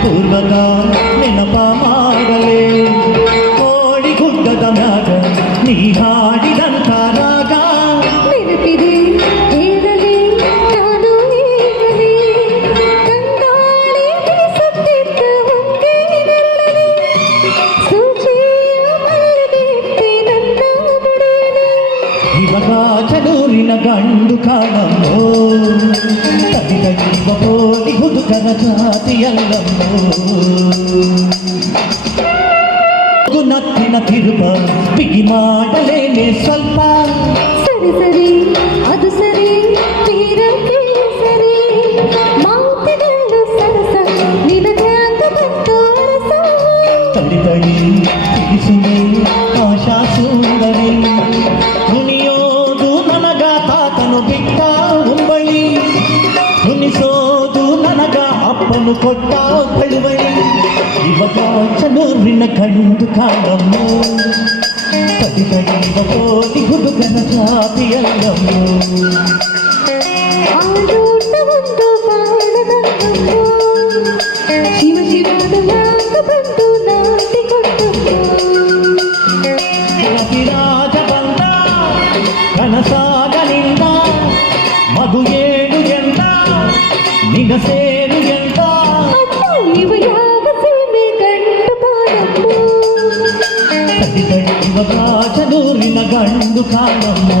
ಪೂರ್ವದ ನೆನಪ ಮಾಡಲೇ ಕೋಡಿ ಗುಡ್ಡದ ಮ್ಯಾಗ ನೀ ಹಾಡಿದಂತ ರಾಗ ನೆನಪಿದೆ ಹೇಳಲಿ ನಾನು ಈಗಲೇ ಕಂಗಾಳಿ ಬೀಸುತ್ತಿದ್ದ ಹೊಂಗೆನಲ್ಲದೆ ಸೂಜಿಯ ಮಲ್ಲಿಗೆ ನನ್ನ ಬುಡಲಿ ಇವಾಗ ಚಲೂರಿನ ಗಂಡು ಕಾಣಮ್ಮೋ ತಡಿದಡಿವ ಪೋಲಿ ಹುಡುಗರ ಜಾತಿಯಲ್ಲಮ್ಮೋ ನತ್ತಿನ ತಿರುಪ ಬಿಗಿ ಮಾಡಲೇನೆ ಸ್ವಲ್ಪ ಸರಿ ಸರಿ ಅದು ಸರಿ ತೀರಕ್ಕೆ ಸರಿ ಮಾತಿನಲ್ಲೂ ಸರಸ ನಿನಗೆ ಅಂತ ಬಂತು ರಸ ತಡಿ ತಡಿ ತಿಳಿಸುವೆ ಆಶಾ ಸುಂದರಿ ಕುಣಿಯೋದು ನನಗ ತಾತನು ಬಿಟ್ಟ ಉಂಬಳಿ ಕುಣಿಸೋದು ನನಗ ಅಪ್ಪನು ಕೊಟ್ಟ ಬಳುವಳಿ ಇವಾಗ ಚಲೂರಿನ ಗಂಡು ಕಾಣಮ್ಮೋ ತಡಿ ತಡಿವ ಪೋಲಿ ಹುಡುಗನ ಜಾತಿಯಲ್ಲಮ್ಮೋ ಆಡೋಟ ಒಂದು ಬಾಣದಂಗಮ್ಮೋ ಶಿವ ಶಿವದ ಯಾಕ ಬಂದು ನಾಟಿಕೊಂಡಮ್ಮೋ ರತಿರಾಜ ಬಂದ ಕನಸಾಗಲಿಂದ ಮಗು ಏಳು ಎಂದ ನಿಗ ಸೇರು ಎಂದ ಅಪ್ಪು ಇವ ಯಾವ ಸೀಮೆ ಗಂಡು ಬಾಳಮ್ಮೋ ತಡಿ ತಡಿವ ಚಲೂರಿನ ಗಂಡು ಕಾಣಮ್ಮೋ